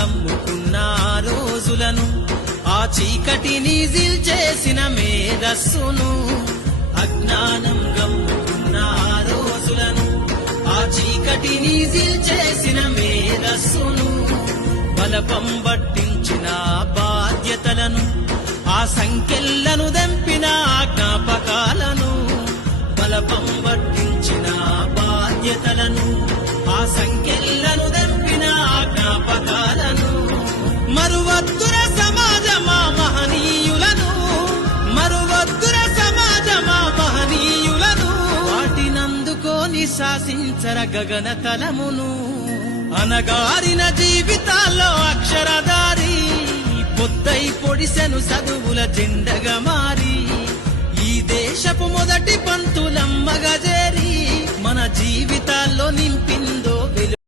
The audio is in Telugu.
గమ్ముకున్న ఆ రోజులను, ఆ చీకటిని చేసిన మేధస్సును. అజ్ఞానం గమ్ముకున్న ఆ రోజులను, ఆ చీకటిని చేసిన మేధస్సును. బలపం పట్టించిన బాధ్యతలను, ఆ సంఖ్యలను దంపిన జ్ఞాపకాలను. బలపం పట్టించిన బాధ్యతలను, ఆ సంఖ్యలను దంపిన జ్ఞాపకాలను. మరువద్దుర సమాజమా మహనీయులను, మరువద్దుర సమాజమా మహనీయులను. వాటినందుకోని శాసించర గగన తలమును. అనగారిన జీవితాల్లో అక్షరధారి, పొద్దై పొడిసెను చదువుల జెండగా మారి. ఈ దేశపు మొదటి పంతులమ్మగా చేరి, మన జీవితాల్లో నింపిందో